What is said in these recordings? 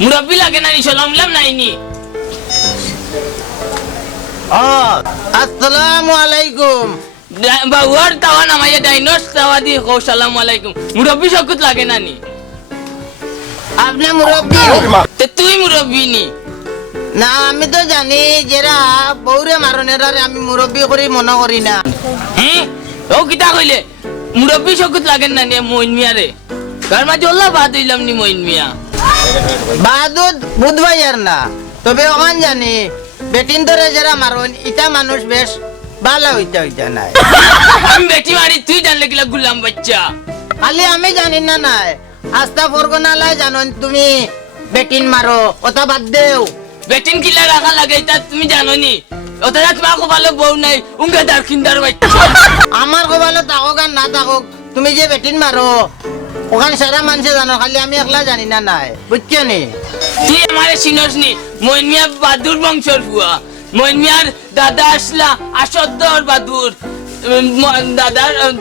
মুরব্বী লাগে না সালাম নাইনি আসসালামু আলাইকুম বাউয়ার তাওয়া নামাইয়া ডাইনোস তাওয়া দি কও সালাম আলাইকুম মুরব্বী শকুত লাগে না নি আপনি মুরব্বী তে তুই মুরব্বী নি না আমি তো জানি যেরা বউরে মারনেরা আমি মুরব্বী করি মনে করি না হ্যাঁ ও কিতা কইলে মুরব্বী শকুত লাগে না নি মইন মিয়া রে কার মাঝে ওল্লা বাদ হইলাম নি মইন মিয়া বাদুদ বুধবাইয়ার না তবে ওখান জানি বেটিন ধরে যারা মারন ইটা মানুষ বেশ ভালো হইতা নাই আমি বেটি মারি তুই জানলে কিলা গুলাম বাচ্চা খালি আমি জানি না নাই আস্থা ফরগনালায় জানন তুমি বেটিন মারো ওটা বাদ দেও বেটিন কিলা রাখা লাগে এটা তুমি জানো নি ওটা তোমার কপালে বউ নাই উঙ্গে দারকিন্দার বাচ্চা আমার কপালে থাকুক আর না থাকুক তুমি যে বেটিন মারো ওখানে সারা মানুষে জানো খালি আমি একলা জানি না নাই বুঝছো নি তুই আমারে চিনস নি মইন মিয়া বাদুর বংশর ফুয়া মইন মিয়ার দাদা আসলা আসদ্দর বাদুর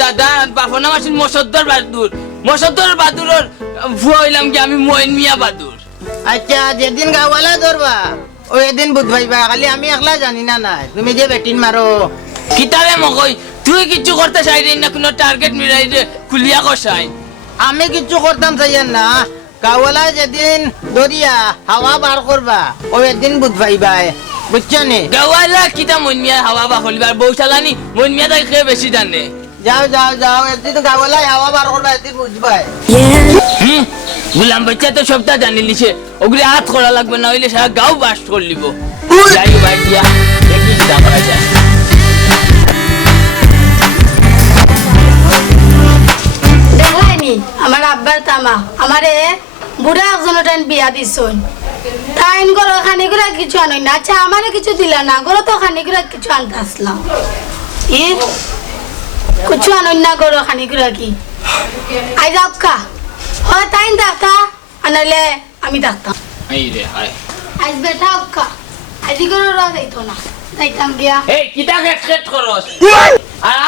দাদা বাপর নাম আসিল মসদ্দর বাদুরের ফুয়া হইলাম কি আমি মইন মিয়া বাদুর আচ্ছা যেদিন গাওয়ালা ধরবা ওই দিন বুঝবাইবা খালি আমি একলা জানি না নাই তুমি যে বেটিন মারো কিতাবে মকই তুই কিছু করতে চাই না কোনো টার্গেট মিলাই খুলিয়া কষাই আমি কিছু করতাম চাইয়েন না গাওয়ালা যেদিন দরিয়া হাওয়া বার করবা ওই দিন বুঝবাইবা বুঝছো নি গাওয়ালা কিতা মইন মিয়া হাওয়া বা খলিবার বউ চালানি মইন মিয়া তাই খেয়ে বেশি জানে যাও একদিন গাওয়ালাই হাওয়া বার করবা একদিন বুঝবাই গুলাম বাচ্চা তো সবটা জানি লিছে ওগুলি হাত করা লাগবে না হইলে সারা গাও বাস করে লিব যাই ভাই দিয়া দেখি কিতা করা যায় দেখায়নি আমার আব্বার তামা আমারে বুড়া একজনের টাইম বিয়া দিছুন টাইম গরো খানিগুলা কিছু আনই না আচ্ছা আমারে কিছু দিলা না গরো তো খানিগুলা কিছু আনতে আসলাম ই কিছু আনই না গরো খানিগুলা কি আই যাও কা হয় টাইম দেখতা আনালে আমি দেখতাম এই রে হাই আজ বেটা কা আজি গরো রা যাইতো না যাইতাম গিয়া এই কিতা খেট করস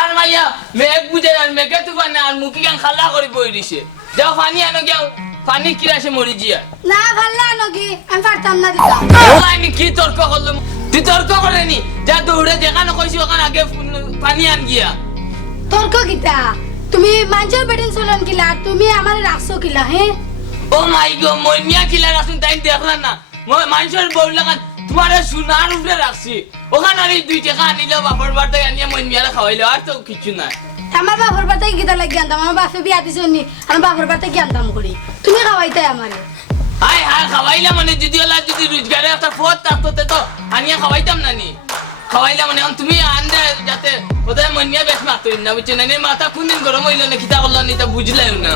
আর মাইয়া মেঘ বুঝে আর মেঘে তুফান আর মুখি গান খালা করে বই দিছে যাও পানি আনো যাও পানি কিরাসে মরি জিয়া না ভাল্লা নগি আমি পারতাম না দিতাম আমি কি তর্ক করলাম তুই তর্ক করেনি যা দৌড়ে দেখানো কইছি ওখানে আগে পানি আন গিয়া তর্ক কিতা তুমি মাঞ্জর বেটিন চলন কিলা তুমি আমার রাখছো কিলা হে ও মাই গো মই মিয়া কিলা রাখুন তাই দেখলা না মই মানুষের বউ লাগান তোমার সোনার উপরে রাখছি ওখানে আর 2 টাকা আনিলো বাপর বাড়তে আনিয়ে মই মিয়ারে খাওয়াইলো আর তো কিছু নাই আমার বাপর বাড়তে কিতা লাগি আনতাম আমার বাপে বিয়া দিছনি আমার বাপর বাড়তে কি আনতাম করি তুমি খাওয়াইতাই আমারে হাই হাই খাওয়াইলা মানে যদি ওলা যদি রোজগারে একটা ফোট থাকতো তো আনিয়ে খাওয়াইতাম না নি খাওয়াইলা মানে তুমি আনদে যাতে ওদের মই মিয়া বেশ মারতো না বুঝছেন না মাথা কোনদিন গরম হইলো না কিতা করলো না তা বুঝলাই না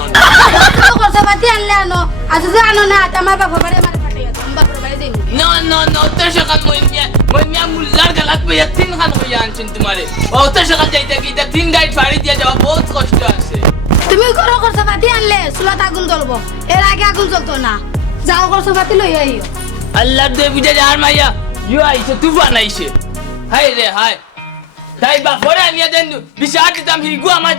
খরচা পাতি আনলে আনো আজ যে আনো না আমার বাপর বাড়ি মারে পাঠাইয়া তুমি বাপর বাড়ি দেই No, te sakaal mo niya mular galat mo yan, tin kan ko yan, chin tumare. O, te sakaal jaita kita, tin guide pari dia jawab, বহুত কষ্ট আছে। তুমি করো খরচা পাতি আনলে চুলাত আগুন জ্বলবো এর আগে আগুন জ্বলতো না যাও খরচা পাতি লই আইও আল্লাহ দে বুঝে যার মাইয়া ইউ আইছে তুফান আইছে হাই রে হাই তাই বা পরে আনিয়া দেন বিচার দিতাম হিগু আমার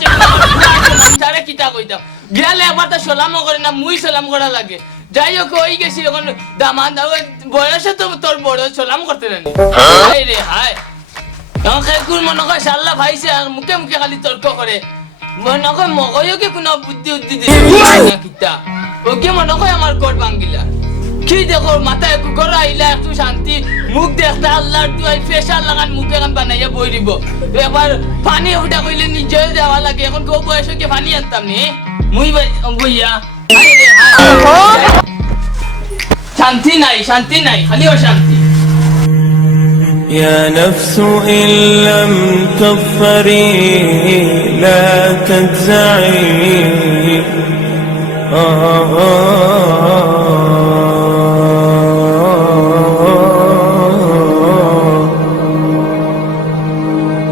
তারে কিতা কইতাম গিয়ালে একবার তো সালাম করে না মুই সালাম করা লাগে যাই হোক ওই গেছি এখন দামান বয়সে তো তোর বড় সালাম করতে জানি হাই রে হাই আমাকে কোন মনে হয় সাল্লা ভাইছে আর মুখে মুখে খালি তর্ক করে মনে হয় মগজকে কোনো বুদ্ধি উদ্ধি দিছে কিতা ওকে মনে হয় আমার কোট ভাঙ্গিলা কি দেখো মাথায় কুকুর আইলা একটু শান্তি মুখ দেখতে আল্লাহর দুয়াই প্রেশার লাগান মুখে এখন বানাইয়া বই দিব এবার পানি ওটা কইলে নিজে দেওয়া লাগে এখন কেউ বয়সে কি পানি আনতাম নি মুই বইয়া শান্তি নাই খালি অশান্তি يا نفس إن لم تظفري لا تجزعي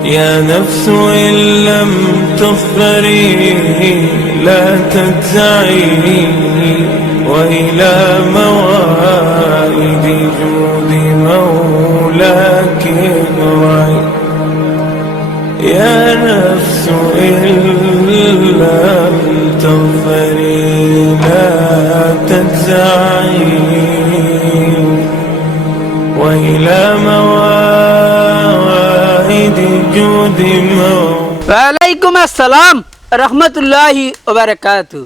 يا نفس إن لم تظفري لا تجزعي وإلى موائد جود مولاك ارعي يا نفس إن لم تظفري لا تجزعي إلى مواعيد جود موت ওয়ালাইকুম আসসালাম রহমতুল্লাহি ওবারাকাতু।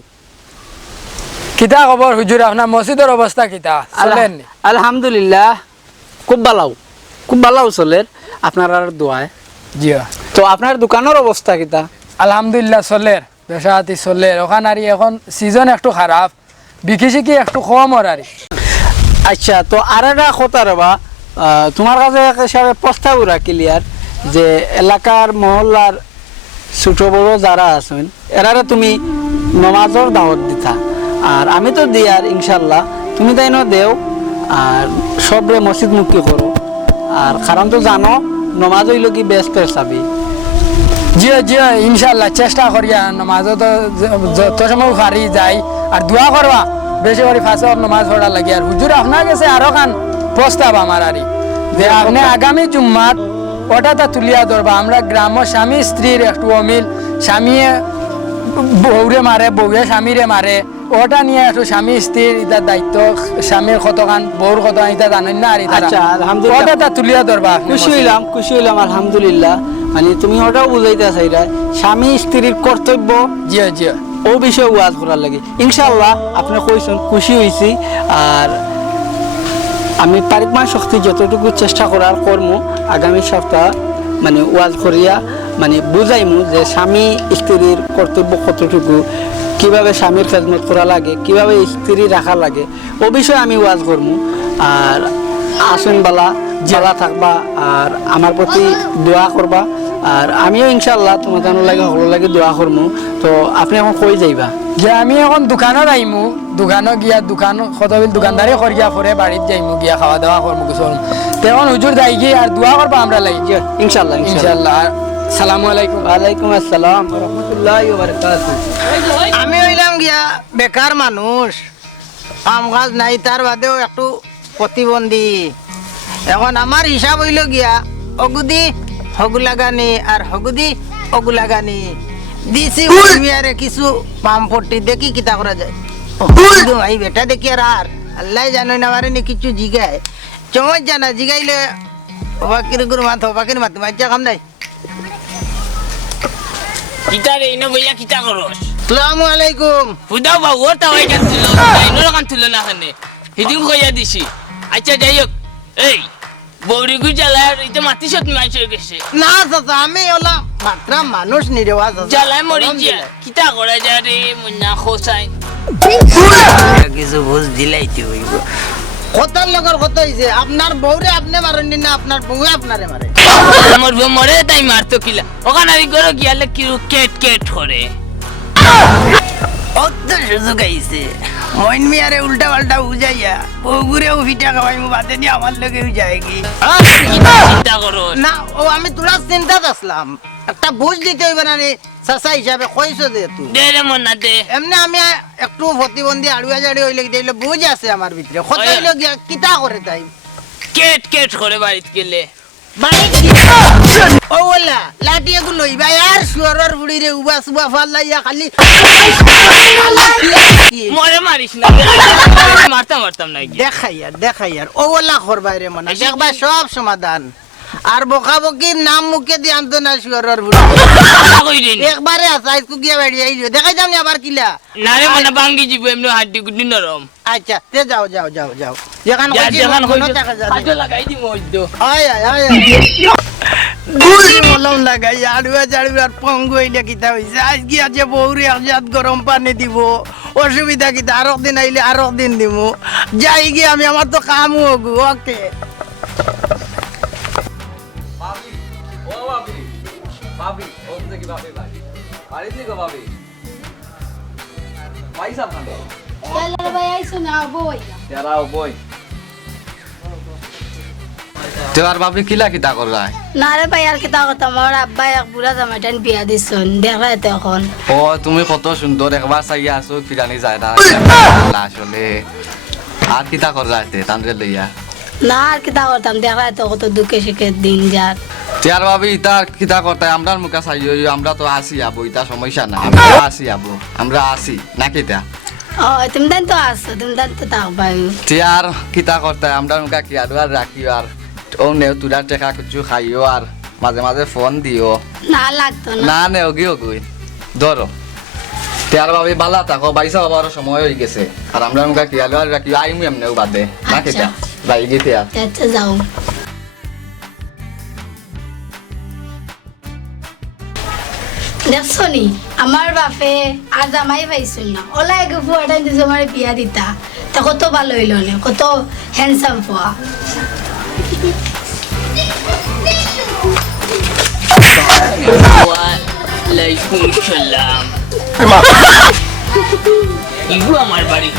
কিতা খবর হুজুর, আপনার মসজিদের অবস্থা কিতা চলেন? আলহামদুলিল্লাহ খুব ভালো চলের আপনার আর দোয়ায়। জি তো আপনার দোকানের অবস্থা কিতা? আলহামদুলিল্লাহ চলের, বেসাহাতি চলের। ওখান আর এখন সিজন একটু খারাপ, বিকি সিকি একটু কম আর আচ্ছা, তো আর একটা কথা রবা, তোমার কাছে এক হিসাবে প্রস্তাব ক্লিয়ার যে এলাকার মহল্লার ছোট বড় যারা আছেন এরারে তুমি নমাজের দাওয়াত দিতা, আর আমি তো দিই, আর ইনশাল্লাহ তুমি তাই না দেও, আর সবরে মসজিদ মুক্তি করো। আর কারণ তো জানো নমাজ হইল কি বেস্টের চাবি। জি জি ইনশাল্লাহ চেষ্টা করিয়া নমাজও তো যত সময় হারি যাই, আর দোয়া করবা বেশি করে ফাঁসে নমাজ পড়া লাগে। আর হুজুর আপনার কাছে আরো খান প্রস্তাব আমার আরি যে আপনি আগামী জুম্মাত ওটাটা তুলিয়া ধরবা। আমরা গ্রাম স্বামী স্ত্রীর একটু অমিল, স্বামীয়ে বউরে মারে, বউয়ে স্বামীরে মারে, ওটা নিয়ে একটু স্বামী স্ত্রীর ইটার দায়িত্ব, স্বামীর কতখান বউর কতখান ইটা জানেন না। আর আচ্ছা, আলহামদুলিল্লাহ। ওটাটা তুলিয়া ধরবা। খুশি হইলাম আলহামদুলিল্লাহ। মানে তুমি ওটাও বুঝাইতে চাইরা স্বামী স্ত্রীর কর্তব্য জি জি ও বিষয়ে ওয়াজ করার লাগে। ইনশাল্লাহ আপনি কইছেন, খুশি হয়েছি। আর আমি পারিকমান শক্তি যতটুকু চেষ্টা করার কর্ম আগামী সপ্তাহ মানে ওয়াজ করিয়া মানে বুঝাইমু যে স্বামী স্ত্রীর কর্তব্য কতটুকু, কিভাবে স্বামীর খেদমত করা লাগে, কিভাবে স্ত্রী রাখা লাগে, ও বিষয়ে আমি ওয়াজ করবো। আর আসেন বালা থাকবা, আর আমার প্রতি দোয়া করবা। আর আমিও ইনশাল্লাহ তোমার জানো লাগে হলো লাগে দোয়া করবো। তো আপনি এখন কই যাইবা? যে আমি এখন দোকানত আইমু, দোকানত গিয়া দোকান কতবিল দোকানদারি করিয়া পরে বাড়িত যাইমু, গিয়া খাওয়া দাওয়া করবো কিছু। তখন হুজুর যাই গিয়ে আর দোয়া করবা আমরা লাগি। ইনশাল্লাহ ইনশাল্লাহ। সালামু আলাইকুম। ওয়ালাইকুম আসসালাম রহমতুল্লাহি ওয়া বারাকাতুহু। আমি হইলাম গিয়া বেকার মানুষ, কাম কাজ নাই, তার বাদেও একটু প্রতিবন্ধী। এখন আমার হিসাব হইল গিয়া অগুদি হগুলাগানি আর হগুদি অগুলাগানি দিছি মিয়ারে কিছু পাম্পটি দেখি কিতা করা যায়। ভাই বেটা দেখি আর আল্লাহ জানো না মারে কিছু জিগায় চমচ জানা জিগাইলে অবাকির গুরু মাথ অবাকির মাথ মাইজা কাম নাই। কিতা রে ইনো বইয়া কিতা করস? আসসালামু আলাইকুম। হুদাও বা ওটা হয়ে গেছিল, ইনো কান তুলো না খানে হিদিম কইয়া দিছি। আচ্ছা যাই হোক, এই বৌরি গুজালা এটা মাটি সত মাইছ হয়ে গেছে না চাচা, আমি ওলা মাত্রা মানুষ নিরেওয়া জ্বালায় মরি যা কিতা করা যায় রে মুন্না খোসাই কিছু বুঝ দিলাইতে হইব। কতার লগর কত হইছে, আপনার বউরে আপনি মারেননি না আপনার বউ আপনারে মারে? আমার বউ মরে তাই মারতো কিলা ওখানে আর গরো গিয়ালে কি কেট কেট করে অত সুযোগ আইছে মইন মিয়ারে উল্টা পাল্টা বুঝাইয়া বউগুরেও ফিটা খাওয়াইমু বাদে দিয়ে আমার লগেও যায় কি চিন্তা করো না। ও আমি তোরা চিন্তাত আসলাম, একটা বুঝ দিতে হইবে না রে চাচা হিসাবে কইছো যে তুই দে রে মন না দে এমনি আমি একটু প্রতিবন্ধী আড়ুয়া জাড়ি হইলে দিলে বুঝ আছে আমার ভিতরে কত হইলো গিয়া কিতা করে তাই কেট কেট করে বাড়িত গেলে ও ওলা লাঠি এগুলো লইবা আর সুয়ারের বুড়ি রে উবা সুবা ফালাইয়া খালি মরে মারিস না মারতাম না দেখাই আর ও ওলা করবাই রে মনে দেখবা সব সমাধান। আর বকা বকির নাম মুখে দিয়ে আনতো না সুয়ারের বুড়ি একবারে আছে আজকে গিয়া বাড়ি আইলো দেখাই যাম আবার কিলা না রে মনে ভাঙ্গি যাব এমনি হাড্ডি গুড্ডি নরম। আচ্ছা তে যাও যেখান লাগাই দি মজদ গুলি মলম লাগাই আড়ুয়া জাড়ুয়ার পঙ্গু হইলে কিতা হইছে আজ গিয়া যে বউরে একজাত গরম পানি দিব অসুবিধা কিতা আরো দিন আইলে আরো দিন দিব যাই গিয়ে আমি আমার তো কাম হগু ওকে। তোর বাপি কিলা কিতা কর যায়? না রে ভাই আর কিতা কথা, আমার আব্বা এক বুড়া জামাইটান বিয়া দিছুন দেখলাই তো এখন। ও তুমি কত সুন্দর একবার চাইয়া আছো ফিরানি যায় না আসলে। আর কিতা কর যাইতে তান্দ্রে লইয়া? না আর কিতা করতাম দেখলাই তো কত দুঃখে সুখে দিন যার। তোর বাপি ইতা কিতা করতে আমরার মুখে চাই আমরা তো আসি আবো, ইতা সমস্যা না, আমরা আসি আবো, আমরা আসি নাকি তা? ও তুমি দেন তো আসো, তুমি দেন তো থাকবাই। তিয়ার কিতা করতে আমরার মুখে কি আর রাখি আর ও নেও তুলা টেকা কিছু খাইও আর মাঝে মাঝে ফোন দিও না লাগতো না না নেও গিয়ে গুই ধরো তেয়ার ভাবে বালা থাকো বাইসা বাবার সময় হয়ে গেছে আর আমরা মুখা কি আলো আর রাখি আইমু এমনেও বাদে না আচ্ছা। কেটা যাই গিয়ে আর আচ্ছা যাও দেখছো নি আমার বাপে আর জামাই পাইছিল না ওলা এক ফুয়াটা দিছে আমার বিয়া দিতা তা কত ভালো হইল না কত হ্যান্ডসাম ফুয়া ওয়ালাইকুম সালাম ইগু আমার বাড়ি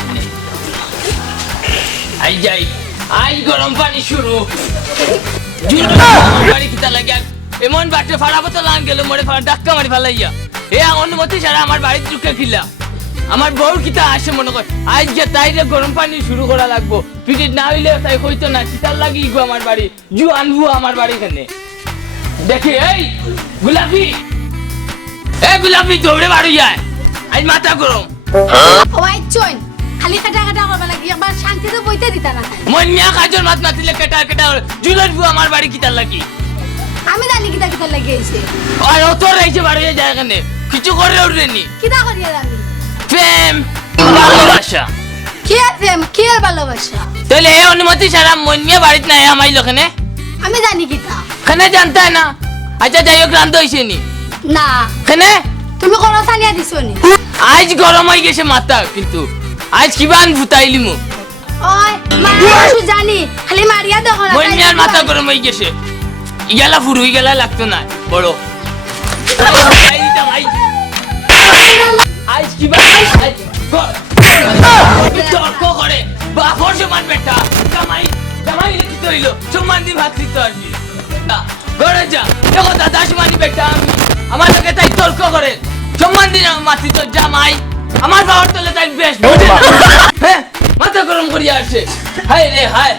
আই যাই আই গরম পানি শুরু আমার বাড়ি কিতা লাগে এমন বাটে ফাড়াবো তো লান গেল মরে ফাড়া ডাক্কা মারি ফালাইয়া এ অনুমতি ছাড়া আমার বাড়ির ঢুকে খিলা আমার বউর কিতা আসে মনে কর আজ যে তাইরে গরম পানি শুরু করা লাগবো পিটি না হইলে তাই কইতো না কিতার লাগি ইগু আমার বাড়ি জু আনবো আমার বাড়ি খানে দেখি এই গোলাপি এ গোলাপি দৌড়ে বাড়ি যায় আজ মাথা গরম ওই চইন খালি কাটা কাটা করবা লাগি একবার শান্তিতে বইতে দিতা না মন মিয়া কাজর মাত মাতিলে কেটা কেটা জুলর বু আমার বাড়ি কিতার লাগি আমি জানি কিতা কিতা লাগিয়েছে আর অত রয়েছে বাড়ি যায় খানে কিছু করে উঠলেনি কিতা করিয়া জানি প্রেম ভালোবাসা কি আর প্রেম কি আর ভালোবাসা তাহলে এই অনুমতি ছাড়া মন মিয়া বাড়িতে নাই আমাইল ওখানে আমি জানি কিতা খানে জানতে না আচ্ছা যাই হোক রান্ধ হয়েছে নি না খানে তুমি কোন সানিয়া দিছো নি আজ গরম হয়ে গেছে মাথা কিন্তু আজ কিবান ভুতাইলি মু ওই মারিয়া জানি খালি মারিয়া দেখো না মন মিয়ার মাথা গরম হয়ে গেছে ইয়ালা ফুরুই গেলা লাগতো না বড় আজ কিবান তর্ক করে বাপর সমান বেটা জামাই জামাই লিখিত হইল সমান দি ভাত লিখতে আসবি ঘরে যা দেখো দাদা সমানি বেটা আমার লোকে তাই তর্ক করে সমান দিন মাতি তো জামাই আমার বাবার তলে তাই বেশ বোঝে না হ্যাঁ মাথা গরম করিয়া আসে হায় রে হায়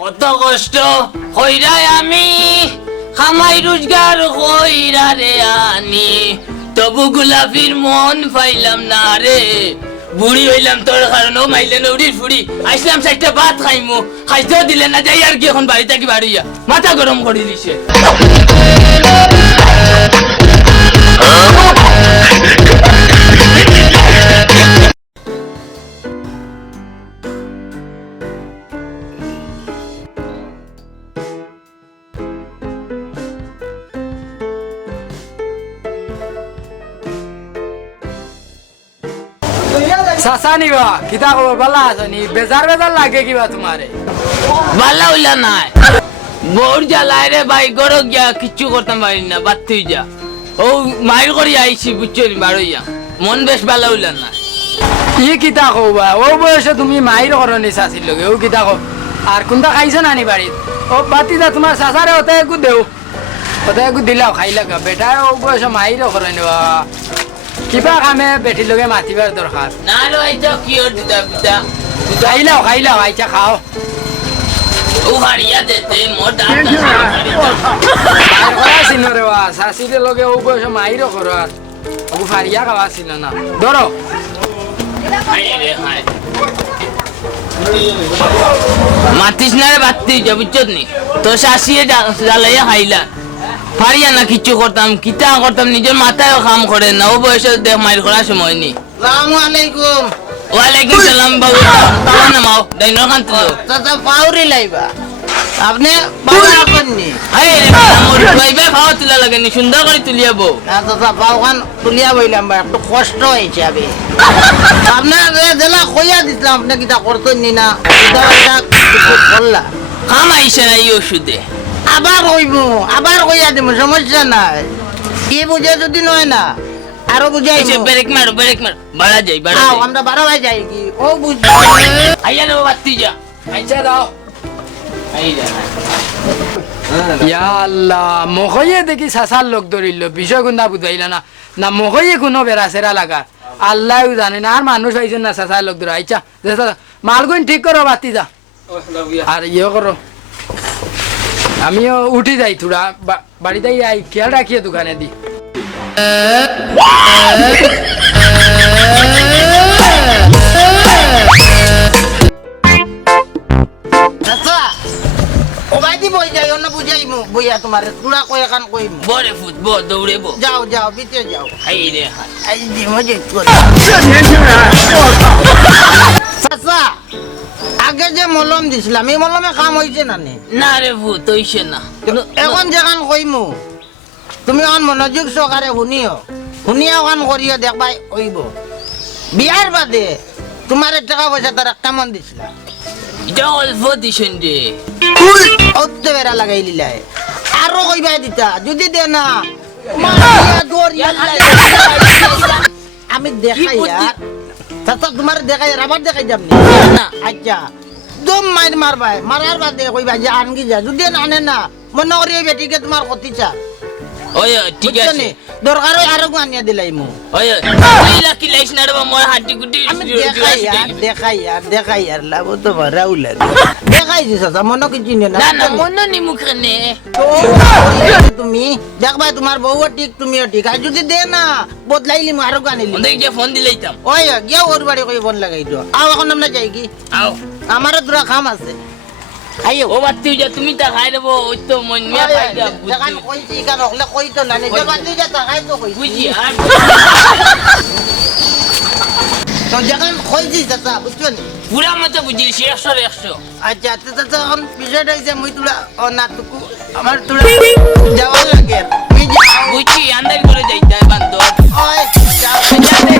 কত কষ্ট হইরাই আমি খামাই রোজগার হইরা রে আনি তবু গোলাপির মন পাইলাম না রে বুড়ি হইলাম তোর কারণ মাইলে নৌড়ির ফুড়ি আইসলাম সাইডটা ভাত খাইমু খাইতেও দিলে না যাই আর কি এখন বাড়ি থাকি বাড়িয়া মাথা গরম করে দিছে চাচা নিবা কিতা কব বালা আছনি বেজার বেজার লাগে কিবা তোমারে ভালো হইলা নাই বউর জ্বালায় রে ভাই গরো গিয়া কিচ্ছু করতাম পারি না বাদ তুই যা ও মাইর করে আইছি বুঝছো নি বাড়ইয়া মন বেশ ভালো হইলা না ই কিতা কবা ও বয়সে তুমি মাইর করনি চাচির লগে ও কিতা কব আর কোনটা খাইছো নানি বাড়িত ও বাতি দা তোমার চাচারে ওতে একু দেও ওতে একু দিলাও খাইলা বেটা ও বয়সে মাইর করনি কিবা কামে বেটির লগে মাতিবার দরকার না রে আইতা কি ওর দিদা পিতা খাইলাও খাইলাও আইছা খাও ও হারিয়া দেতে মোর দাঁত বাইর করা ছিল রে ওয়া শাশিরে লগে ও বয়সে মাইরও করো আর ও ফারিয়া খাওয়া ছিল না ধরো হায় রে হায় মাতিস না রে বাদ তুই যা বুঝছো নি তো শাশিয়ে জ্বালাইয়া খাইলা পারিয়া না কিচ্ছু করতাম কিতা করতাম নিজের মাথায় কাম করে না ও বয়সে দেখ মাইর করার সময় নি আসসালামু আলাইকুম ওয়ালাইকুম সালাম বাবু তাওয়া নামাও ডাইনো খান তুলো চাচা পাউরি লাইবা আপনি বাবা আপনি হায় রে মোর কইবে খাওয়া তুলা লাগেনি সুন্দর করে তুলিয়া বউ না চাচা পাওখান তুলিয়া বইলাম বা একটু কষ্ট হয়েছে আমি আপনার জেলা কইয়া দিছিলাম আপনি কিতা করতেন নি না করলা কাম আইসে না এই ওষুধে আবার কইব আবার কইয়া দিব সমস্যা নাই কি বুঝে যদি নয় না আরো বুঝাই এসে ব্রেক মার বাড়া যাই বাড়া যাই আমরা 12 বাজে যাই কি ও বুঝ আইয়া রে বাতি যা আইছা দাও আইয়া ইয়া আল্লাহ মহয়ে দেখি সাসার লোক ধরিল বিষয় গুন্ডা বুঝাইলা না না মহয়ে কোনো বেড়া সেরা লাগা আল্লাহ জানে না আর মানুষ পাইছেন না সাসার লোক ধরে আইছা মালগুন ঠিক করো বাতি যা আর ইয়ে করো আমিও উঠি যাই থোড়া বাড়িতে আই খেয়াল রাখিয়ে দোকানে দি আচ্ছা ও বাইদি বই যাই অন্য বুঝাইমু বইয়া তোমার তুরা কই এখান কইমু বরে ফুটবল দৌড়েবো যাও যাও ভিতরে যাও হাই রে হাই আই দি মজে করে আচ্ছা আগে যে মলম দিছিলাম এই মলমে কাম হইছে না নে না রে ভূত হইছে না এখন যেখান কইমু তুমি এখন মনোযোগ সহকারে শুনিয়া ওখান করিও দেখবাই হইব বিয়ার বাদে তোমার টাকা পয়সা তারা কেমন দিছিলা এটা অল্প দিছেন রে অত্য বেড়া লাগাই লিলাই আরো কইবাই দিতা যদি দে না মারিয়া দৌড়িয়া আমি দেখাই আর চাচা তোমার দেখাই আবার দেখাই যাম না। আচ্ছা দম মারবাই মারার বাদে কইবা যে আনগি যা যদি না আনে না মনে করি ওই বেটিকে তোমার ক্ষতি চা ওই ঠিক আছে দরকার হয় আরো আনিয়া দিলাই মু ওই তুই লাকি লাইছ না রে মোর হাঁটি গুটি আমি দেখাই আর লাভ তো রাউল দেখাই দিছ মনে কিছু না না মন নি মুখে নে তুমি দেখবা তোমার বউ ঠিক তুমিও ঠিক আর যদি দে না বদলাইলি মু আরো গানিলি ওদের যে ফোন দিলাইতাম ওই গিয়া ওর বাড়ি কই ফোন লাগাই তো আও এখন আমরা যাই কি আও আমারও তোরা কাম আছে আইও ও বাতি যা তুমি তা খাই দেবো ওই তো মন মিয়া খাই দা দেখান কইছি কান হলে কই তো না নে বাতি যা তাকাই তো কইছি বুঝি আর তো যখন কইছি চাচা বুঝছো নি পুরা মতো বুঝি 100 আচ্ছা তো চাচা এখন বিষয়টা হইছে মুই তুলা ও না তুকু আমার তুলা যাওয়া লাগে তুই যাও বুঝি আন্দাজ করে যাইতা বান্দর ওই যাও যাই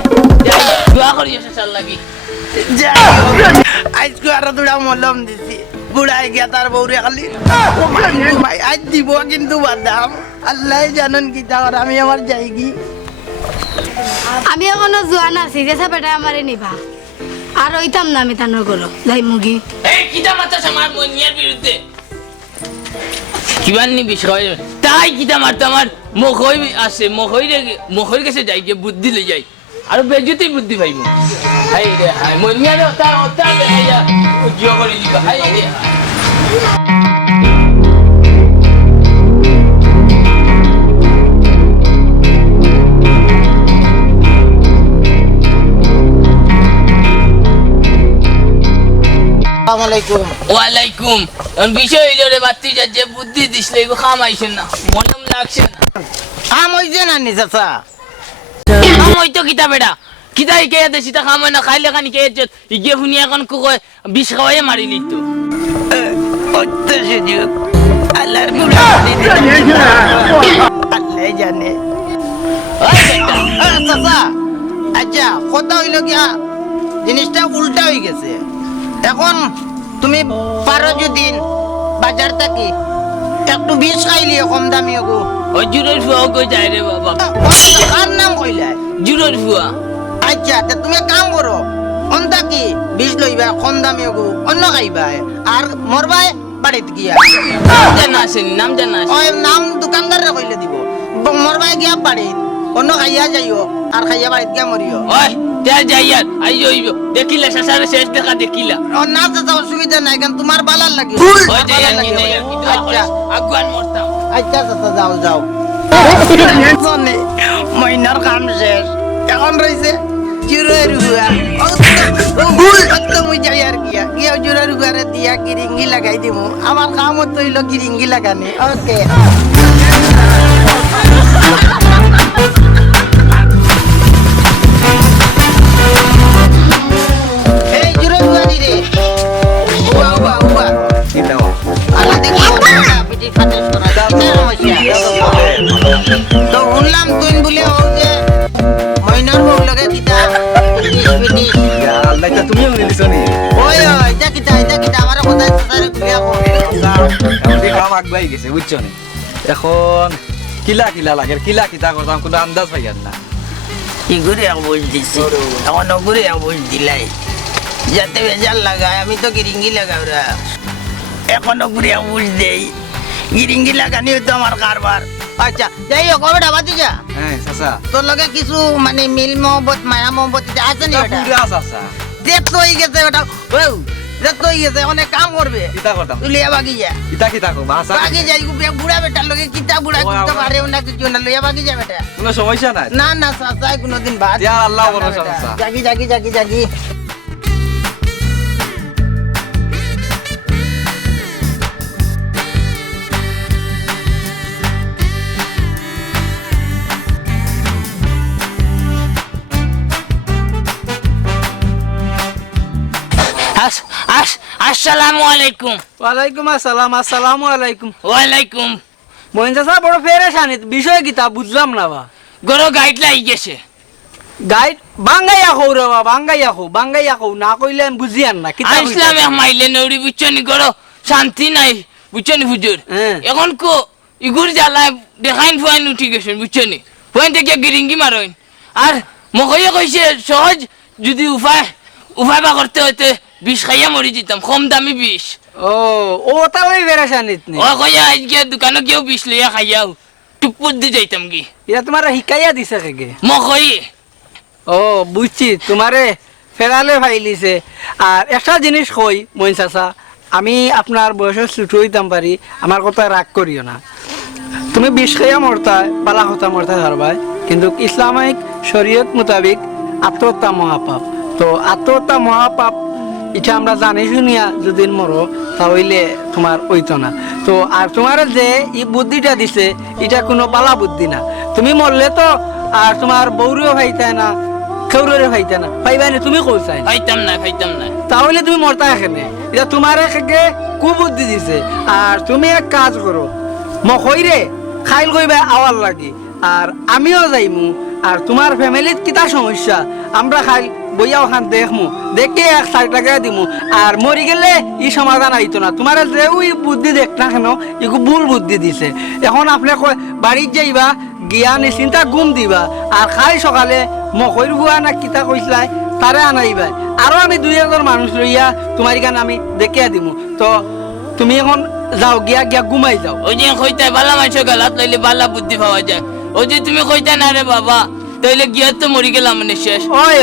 দোয়া করি সাল লাগি আজকে আরো দুটা মলম দিছি বুড়াই গিয়া তার বউরে খালি ভাই আজ দিব কিন্তু বাদাম আল্লাহ জানেন কি তার আমি আমার যাইগি আমি এখনো জোয়ান আছি যে বেটা আমারে নিবা আর ওইতাম না আমি তানোর গলো যাই মুগি এই কিটা মাতা আমার মন নিয়ার বিরুদ্ধে কিবান নি বিষয় তাই কিটা মারতে আমার মুখই আছে মুখই কাছে যাই যে বুদ্ধি লই যাই আর বেজুতি বুদ্ধি ভাইমু হাই রে হাই মন নিয়ার ওটা দেখাইয়া জিও করে দিবা হাই রে হাই আসসালামু আলাইকুম ওয়ালাইকুম বিষয় হইল রে বাতি যা যে বুদ্ধি দিছলে এগো খামাইছেন না মনম লাগছে না আম হইছে না নি চাচা খাম হইতো কিতা বেটা কিতা কে দেছি তা খাম না খাইলে খানি কে যেত ইগে হুনি এখন কো বিষ খাওয়াই মারি লিত অত্য সুযোগ আল্লাহর আল্লাহ জানে চাচা আচ্ছা কথা হইল গিয়া জিনিসটা উল্টা হয়ে গেছে এখন তুমি পারো যদি বাজার থাকি একটু বিষ খাইলি কম দামি গো ওই জুরের ফুয়া কই যায় রে বাবা কার নাম কইলা জুরের ফুয়া আচ্ছা তা তুমি এক কাম করো অন্তা কি বিষ লইবা কম দামি গো অন্য খাইবা আর মরবাই বাড়িতে গিয়া নাম জানা আসেনি নাম জানা আসেনি ওই নাম দোকানদারে কইলে দিব মরবাই গিয়া বাড়িত অন্য খাইয়া যাইও আর খাইয়া বাড়িতে গিয়া মরিও ওই তে যাইয়ার আই হইব দেখিলা শাসারে শেষ দেখা দেখিলা ও না চাচা অসুবিধা নাই কারণ তোমার বালার লাগে ওই যাইয়ার কি নাই আর কি আচ্ছা আগুয়ান মরতাম আচ্ছা চাচা যাও যাও মহিনার কাম শেষ এখন রয়েছে জুরের হুয়া মুই যাই আর গিয়া গিয়া জুরের হুয়ারে দিয়া কিরিঙ্গি লাগাই দিমু আমার কামও তো হইলো কিরিঙ্গি লাগানি ওকে এই জুরের হুয়ারি রে হুয়া হুয়া হুয়া আল্লাহ দেখি পিটি ফাটাস করা তো শুনলাম তুই বলে ও যে মইনার বউ লাগে কিতা পিটিস তুমিও মিলিছ নি ওই ওই এটা কিতা আমার কথা সারে কুলিয়া কাম আগবাই গেছে বুঝছো নি এখন কিলা কিলা লাগে কিলা কিতা করতাম কোনো আন্দাজ পাই না কি করে আবুল দিছি এখন ঘুরে আবুল দিলাই যাতে বেজাল লাগায় আমি তো গিরিঙ্গি লাগাওরা এখনো ঘুরে আবুল দেই গিরিঙ্গি লাগানিও তো আমার কারবার আচ্ছা যাই হোক কবে ডাবাতি যা হ্যাঁ চাচা তোর লগে কিছু মানে মিল মহব্বত মায়া মহব্বত আছে নি ওটা পুরা চাচা দেখ তো হয়ে গেছে ওটা ও এটা তো গেছে অনেক কাম করবে কিতা করতাম তুই লিয়া বাগি যা কিতা কিতা কো ভাষা বাগি যাই বুড়া বেটার লগে কিতা বুড়া কিতা পারে না কিছু না লিয়া বাগি যা বেটা কোনো সমস্যা নাই না না চাচাই কোনোদিন বাদ ইয়া আল্লাহ ভরসা চাচা জাগি জাগি জাগি জাগি আসসালামু আলাইকুম। ওয়ালাইকুম আসসালাম। আসসালামু আলাইকুম। ওয়ালাইকুম। মইন চাচা বড় পেরেশানি, বিষয় কিতা বুঝলাম না বা। গরো গাইড লাই গেছে। গাইড বাঙ্গাইয়া খৌ রে বা, বাঙ্গাইয়া খৌ না কইলে আমি বুঝি আর না কিতা ইসলামে মাইলে নৌরি বুঝছনি গরো শান্তি নাই বুঝছনি হুজুর। হ্যাঁ। এখন কো ইগুর জ্বালায় দেখাইন ফুয়াইন উঠি গেছেন বুঝছনি, ফুয়াইন থেকে গিরিঙ্গি মারইন। আর মকইয়ে কইছে সহজ যদি উপায় বা করতে হইতে বিষ খাইয়া মরি যেতাম, কম দামি বিষ। ও তাহলে পেরেশানিত নি। ও কইয়া আজকে দোকানে গিয়েও বিষ লইয়া খাইয়াও টুপুর দি যাইতাম কি। এটা তোমার শিকাইয়া দিছে কেগে? মকইয়ে বুঝছি, তোমারে ফেরালে ফাইলিছে। আর একটা জিনিস কই মইন চাচা, আমি আপনার বয়সে ছোট হইতাম পারি, আমার কথা রাগ করিও না। তুমি বিষ খাইয়া মরতা বালা কথা মরতা হারবাই, কিন্তু ইসলামিক শরীয়ত মোতাবিক আত্মহত্যা মহাপাপ। তো আত্মহত্যা মহাপাপ এটা আমরা জানি শুনিয়া যদি মরো তাহলে তোমার হইতো না। তো আর তোমার যে এই বুদ্ধিটা দিছে এটা কোনো বালা বুদ্ধি না। তুমি মরলে তো আর তোমার বৌরিও ভাইতায় না, খেউরেও ভাইতায় না, পাইবাই না তুমি কৌসাই খাইতাম না। তাহলে তুমি মরতা এখানে। এটা তোমার একে কুবুদ্ধি দিছে। আর তুমি এক কাজ করো, মকইরে খাইল কইবা আওয়ার লাগি, আর আমিও যাইমু। আর তোমার ফ্যামিলিত কিতা সমস্যা আমরা খাইল বইয়া ওখান দেখমু, দেখে 1 টাকা দিমু। আর মরি গেলে ই সমাধান হইতো না। তোমার যে ওই বুদ্ধি দেখ না কেন, এগু ভুল বুদ্ধি দিছে। এখন আপনি বাড়ির যাইবা গিয়া নিশ্চিন্তা ঘুম দিবা, আর খাই সকালে মকইর বুয়া না কিতা কইসলাই তারে আনাইবা। আরো আমি 2-1 মানুষ লইয়া তোমার এখানে আমি দেখিয়া দিমু। তো তুমি এখন যাও, গিয়া ঘুমাই যাও। ওই যে কইতাই বালা মানুষ গালাত লইলে বালা বুদ্ধি পাওয়া যায়। ওই যে তুমি কইতাই না রে বাবা, তাইলে গিয়া তো মরি গেলাম মানে শেষ। ওই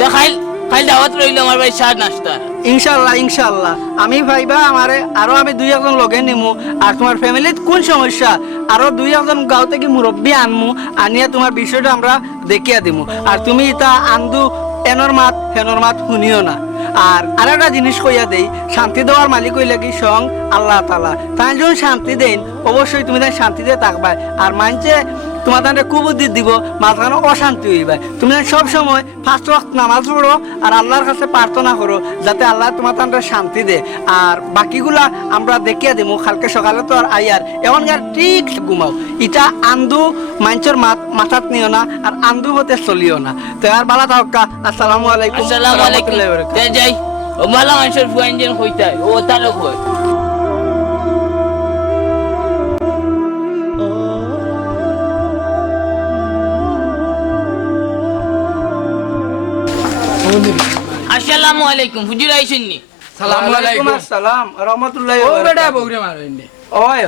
তো খাইল দাওয়াত রইল আমার ভাই চা নাস্তা। ইনশাল্লাহ আমি ভাইবা আমারে আরো আমি 2-1 লগে নিমু। আর তোমার ফ্যামিলিত কোন সমস্যা আরো 2-1 গাঁও থেকে মুরব্বী আনমু, আনিয়া তোমার বিষয়টা আমরা দেখিয়া দিমু। আর তুমি তা আন্দু এনর মাত শুনিও না। আর আরেকটা জিনিস কইয়া দেই, শান্তি দেওয়ার মালিক হইলে কি স্বয়ং আল্লাহ তাআলা। তাই যখন শান্তি দেন অবশ্যই তুমি তাই শান্তিতে থাকবা। আর মানছে তোমার তাহলে কুবুদ্ধি দিব, মাঝখানে অশান্তি হইবা। তুমি সব সময় 5 ওয়াক্ত নামাজ পড়ো আর আল্লাহর কাছে প্রার্থনা করো যাতে আল্লাহ তোমার তাহলে শান্তি দে। আর বাকিগুলা আমরা দেখিয়া দেবো কালকে সকালে। তো আর আইয়ার এখনকার ঠিক ঘুমাও, এটা আন্দু মানুষের মাথাত নিও না, আর আন্দু হতে চলিও না। তো আর বালা থাকা। আসসালামু আলাইকুম। আসসালামু আলাইকুম। যাই ও বালা মানুষের ফুয়াইন যেন কইতাই ও তাহলে কই। আসসালামু আলাইকুম। হুজুর আইছেন নি? সালামু আলাইকুম। আসসালাম রাহমাতুল্লাহি ও ওয়া বেটা বারাকাতুহু। বউরে মারইনি ওই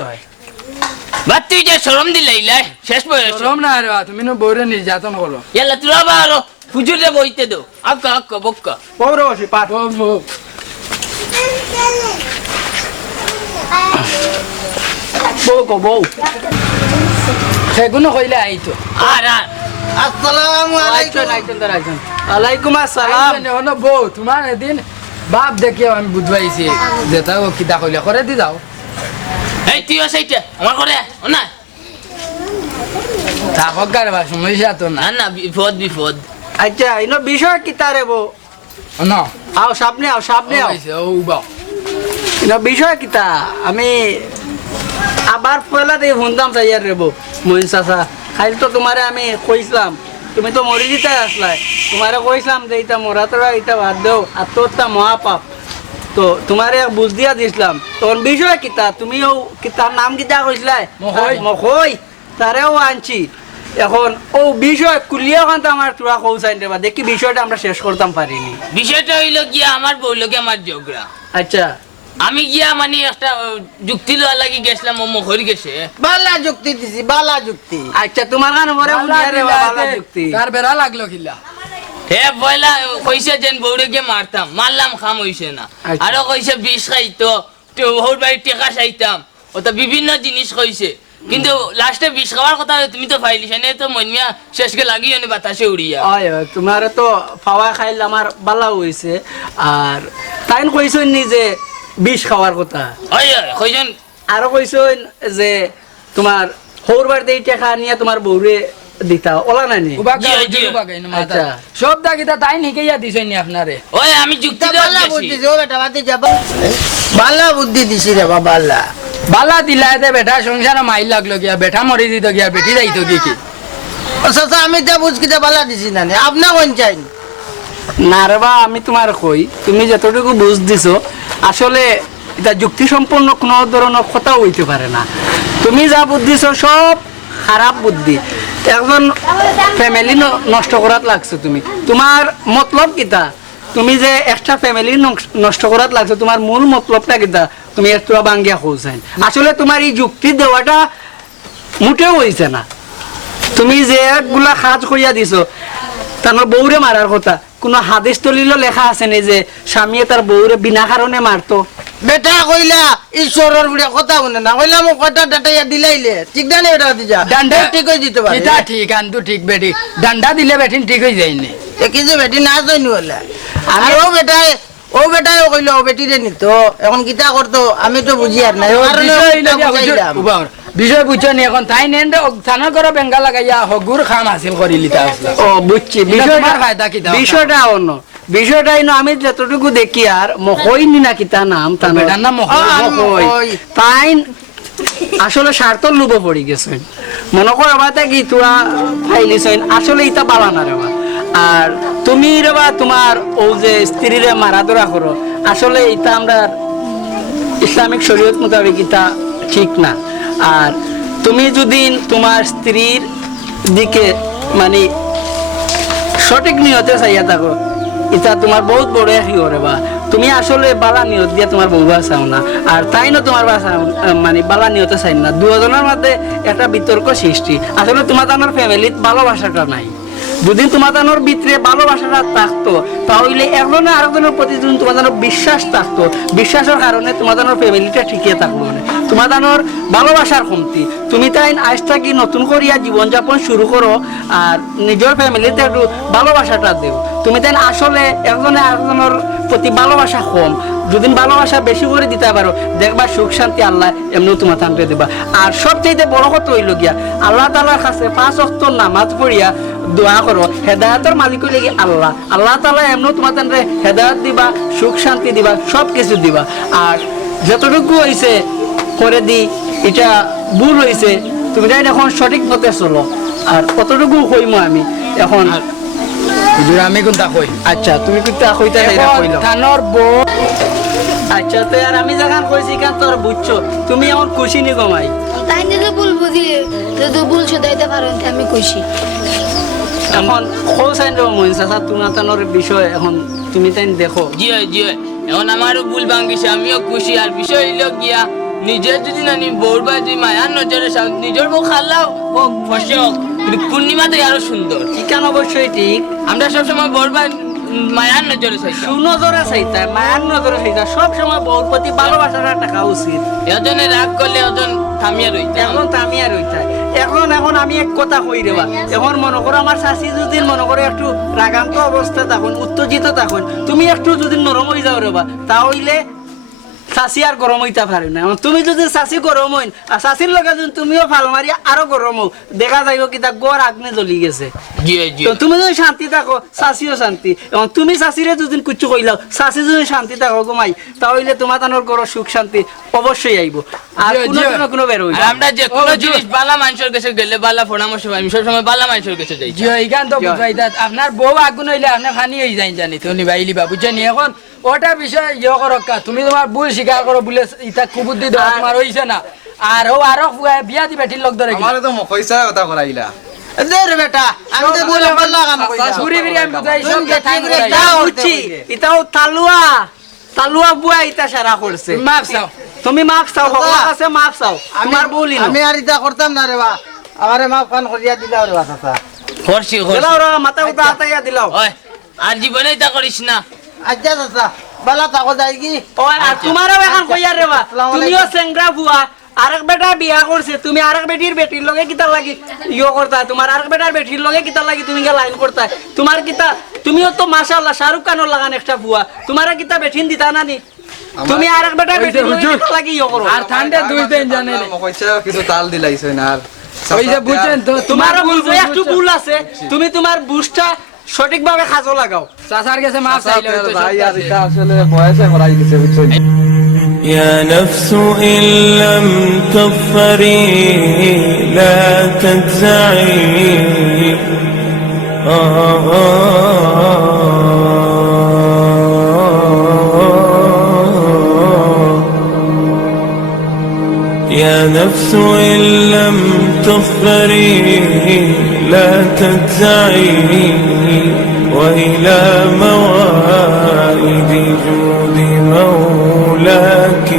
বাত তুই যে শরম দিলাইলাই শেষ বয়স। শরম না রে, তুমি নো বউরে নির্যাতন করো। ইয়াল্লা তুরা বারো হুজুর রে বইতে দাও। আক্কা বক্কা পৌর বসি পাঠ। বউ সেগুলো কইলে আইতো। আর আসসালামু আলাইকুম। ওয়ালাইকুম আসসালাম। হলো বউ তোমার এদিন বাপ দেখিও আমি বুঝবাইছি যেটা ও কিতা কইলে করে দি যাও। এই তুই আসাইতে আমার করে না থাকক গারে বা সমস্যা তো না। না বিপদ। আচ্ছা ইনো বিষয় কি তারে বউ? না আও সামনে আও ও বাও ইনো বিষয় কিতা আমি আবার পয়লা দিয়ে শুনতাম চাইয়ার রে বউ। মইন চাচা খাইল তো তোমারে আমি কইছিলাম, তুমি তো মরি দিতে আসলাই। তোমারে কইছিলাম যে এটা মরা তোরা এটা বাদ দেও, আত্মহত্যা মহাপাপ। তো তোমারে বুঝ দিয়া দিছিলাম। তোর বিষয় কিতা তুমিও কিতার নাম কিতা কইছিলাই? মকই তারেও আনছি। এখন ও বিষয় কুলিয়া ওখান তো আমার তোরা কৌসাইন দেবা, দেখি বিষয়টা আমরা শেষ করতাম পারিনি। বিষয়টা হইলো গিয়া আমার বউ লোকে আমার ঝগড়া। আচ্ছা আমি গিয়া মানে একটা যুক্তি লওয়া লাগি গেছিলাম, ও মহর গেছে। বালা যুক্তি দিছি, বালা যুক্তি। আচ্ছা তোমার কানে মরে বুঝিয়া রে বাবা যুক্তি। কার বেড়া লাগলো কিলা হে পয়লা কইছে যেন বউরে গিয়ে মারতাম, মারলাম খাম হইছে না। আচ্ছা। আরো কইছে বিষ খাইতো, বউর বাড়ি টেকা চাইতাম, ওটা বিভিন্ন জিনিস কইছে। কিন্তু লাস্টে বিষ খাওয়ার কথা তুমি তো ফাইলিস না, তো মনমিয়া শেষকে লাগিয়ে নে বাতাসে উড়িয়া। তোমার তো পাওয়া খাইলে আমার বালা হয়েছে। আর তাই কইছো নি যে বিষ খাওয়ার কথা, হয় কইছেন আরো কইছো যে তোমার হৌর বাড়িতে এই টাকা নিয়ে তোমার বউরে দিতা, ওলা নানি? জি, জি। আচ্ছা। সব দাগিতা তাই নিকেইয়া দিছেন নি আপনারে। ওই আমি যুক্তি বালা বুদ্ধি দিও বেটা, বাতি যাবা বালা বুদ্ধি দিছি রে বাবা। বালা বালা দিলাইতে বেটা সংসারে মাইল লাগলো গিয়া, বেটা মরি দিত গিয়া, বেটি যাইতো কি চাচা আমি তা বুঝকিতে বালা দিছি না, আপনা কোন চাই না রে বা, আমি তোমার কই তুমি যতটুকু বুঝ দিছো আসলে এটা যুক্তি সম্পন্ন কোনো ধরনের কথা হইতে পারে না। তুমি যা বুদ্ধিছো সব খারাপ বুদ্ধি। একজন ফ্যামিলি নষ্ট করাত লাগছো তুমি। তোমার মতলব কিতা? তুমি যে একটা ফ্যামিলি নষ্ট করাত লাগছো, তোমার মূল মতলবটা কিতা? তুমি একটু বাঙ্গিয়া খোঁজেন। আসলে তোমার এই যুক্তি দেওয়াটা মোটেও হইছে না। তুমি যে একগুলা কাজ করিয়া দিছো, তার বউরে মারার কথা কোনো হাদিস দলিল লেখা আছে নি যে স্বামীয়ে তার বউরে বিনা কারণে মারতো? বেটা কইলা ঈশ্বরের বুড়িয়া কথা শুনে না, কইলা মোক কথা ডাটাইয়া দিলাইলে ঠিক না নি? বেটা দিছা ডান্ডা ঠিক হয়ে দিতে পারে। এটা ঠিক, আনতো ঠিক বেটি, ডান্ডা দিলে বেটিন ঠিক হয়ে যায়নি। কি যে বেটি না জইনি বলে আর ও বেটাই কইলো ও বেটিরে নিত, এখন কিতা করতো আমি তো বুঝি আর নাই। বিষয় বুঝছো নি? এখন তাই নেন থানার করে বেঙ্গা লাগাইয়া হগুর খাম হাসিল করি লিতা আসলা। ও বুঝছি, বিষয়টা অন্য বিষয়টাই না। আমি যতটুকু দেখি আর মহইনি না কিতা নাম বেটার নাম মহই, তাই আসলে স্বার্থর লোভে পড়ি গেছে। মনে করো বাতা কি তোরা ফাইলিছেন, আসলে ইটা বালা না রেবা। আর তুমি রেবা তোমার ও যে স্ত্রীরে মারা ধরা করো, আসলে ইটা আমরা ইসলামিক শরীয়ত মোতাবেক ইটা ঠিক না। আর তুমি যদি তোমার স্ত্রীর দিকে মানে সঠিক নিয়তে চাইয়া থাকো, এটা তোমার বহুত বড় একই করে বা তুমি আসলে বালা নিয়ত দিয়ে তোমার বউ চাও না, আর তাই না তোমার মানে বালা নিয়তে চাই না। দুজনের মধ্যে একটা বিতর্ক সৃষ্টি। আসলে তোমার আমার ফ্যামিলিত ভালোবাসাটা নাই। যদি তোমাদের ভিতরে ভালোবাসাটা থাকতো, তাহলে একজনে আরেকজনের প্রতি যদি তোমাদের বিশ্বাস থাকতো, বিশ্বাসের কারণে তোমাদের ফ্যামিলিটা ঠিকই থাকলো না। তোমাদের ভালোবাসার কমতি, তুমি তাই আজ থাকি নতুন করিয়া জীবনযাপন শুরু করো আর নিজের ফ্যামিলিতে একটু ভালোবাসাটা দেও। তুমি তাই আসলে একজনে আরেকজনের প্রতি ভালোবাসা কম, যদি ভালোবাসা বেশি করে দিতে পারো, দেখবা সুখ শান্তি আল্লাহ এমনিও তোমার থানতে দিবা। আর সবচেয়ে বড় কথা হইল গিয়া আল্লাহ তাআলার কাছে 5 ওয়াক্ত নামাজ পড়িয়া দোয়া করো, হেদায়েতের মালিক হইলে কি আল্লাহ। আল্লাহ তাআলা এমনিও তোমার থানতে হেদায়েত দিবা, সুখ শান্তি দিবা, সব কিছু দিবা। আর যতটুকু হইছে করে দি, এটা ভুল হইছে, তুমি তাই এখন সঠিক পথে চলো। আর কতটুকু কইমো আমি এখন আমি কোনটা কই? আচ্ছা তুমি কোনটা কইতা কইলো থানোর বউ। আচ্ছা তো আর আমি যখন কইছি কেন তোর বুঝছো, তুমি আমার খুশি নি কমাই। তাই যদি ভুল বুঝি যদি ভুল শুধাইতে পারেন আমি খুশি। এখন খোঁজাই দেবো মহিন চাচা তোমার তানোর বিষয়, এখন তুমি তাই দেখো। জি হয়, জি হয়। এখন আমারও ভুল ভাঙ্গিছে, আমিও খুশি। আর বিষয় হইল গিয়া নিজের যদি না বউর বা যদি মায়ার নজরে নিজের বউ খাল্লাও হোক ফসে হোক, কিন্তু পূর্ণিমাতে আরো সুন্দর। ঠিকান অবশ্যই ঠিক। আমরা সবসময় বউর বা মায়ার নজরে চাই, সুনজরে চাইতা, মায়ার নজরে চাইতা, সব সময় বউর প্রতি ভালোবাসাটা থাকা উচিত। এজনে রাগ করলে ওজন থামিয়ে রইতে এখন থামিয়া রইতা। এখন আমি এক কথা কই দেবা, এখন মনে করো আমার শাশি যদি মনে করো একটু রাগান্ত অবস্থা তখন উত্তেজিত তখন তুমি একটু যদি নরম হয়ে যাও রেবা, তাহলে শাশি আর গরম হইতে পারে না। তুমি যদি শাশি গরম হইন আর শাশির লগে যদি তুমিও ফাল মারি আরো গরম হও, দেখা যাইব কি তা গড় আগ্নে জ্বলি গেছে। তো তুমি যদি শান্তি থাকো শাশিও শান্তি। এবং তুমি শাশিরে যদি কিছু কইলাও, শাশি যদি শান্তি থাকো ঘুমাই, তাহলে তোমার তানোর গড় সুখ শান্তি অবশ্যই আইব। আর কোনো বের হইব। আমরা যে কোনো জিনিস বালা মানুষের কাছে গেলে বালা পরামর্শ পাই, আমি সবসময় বালা মানুষের কাছে যাই। জি এইখান তো বুঝাইতা আপনার বউ আগুন হইলে আপনি খানি হয়ে যাই জানি তো নিবাইলি বা বুঝছেন। এখন ওটা বিষয় ইয়ে করো, তুমি তোমার ভুল স্বীকার করো বলে ইটা কুবুদ্ধি দেওয়া তোমার হইছে না। আর ও আরো বিয়া দিবে ঠিক লোক ধরে আমারে তো মকইছা কথা করাইলা। দে বেটা আমি তো বলে বললা কাম কইলা ঘুরি ফিরি আমি বুঝাই সব টাইম বুঝছি এটাও তালুয়া বুয়া ইটা সারা করছে। মাফ চাও, তুমি মাফ চাও, সকলের কাছে মাফ চাও। তোমার বলি আমি আর ইটা করতাম না রে বা, আমারে মাফ খান করিয়া দিলা রে বা চাচা। করছি দিলাও রে, মাথা উঠা হাতাইয়া দিলাও। ওই আর জীবনে তা করিস না। আচ্ছা চাচা বালা থাকো যাই কি ও আর তোমারও এখন কইয়া রে বা তুমিও সেংরা বুয়া আরেক বেটা বিয়া করছে তুমি আরেক বেটির বেটির লগে কিতা লাগি ইয়ো করতা তোমার আরেক বেটার বেটির লগে কিতা লাগি তুমি কে লাইন করতা তোমার কিতা তুমিও তো মাশাআল্লাহ শাহরুখ খানের লাগান একটা বুয়া তোমার কিতা বেঠিন দিতা না নি তুমি আরেক বেটার বেটির লগে কিতা লাগি ইয়ো করো আর ঠান্ডা দুই দিন জানে কইছে কিছু তাল দিলাইছে না আর ওই যে বুঝছেন তো তোমারও বুঝবে একটু ভুল আছে তুমি তোমার বুঝটা সঠিকভাবে কাজও লাগাও চাচার কাছে মাপ চাইলে হয়তো ভাই আর এটা আসলে বয়সে করাই দিছে বুঝছেন يا نفس إن لم تظفري لا تجزعي يا نفس إن لم تظفري لا تجزعي وإلى موائد جود مولاك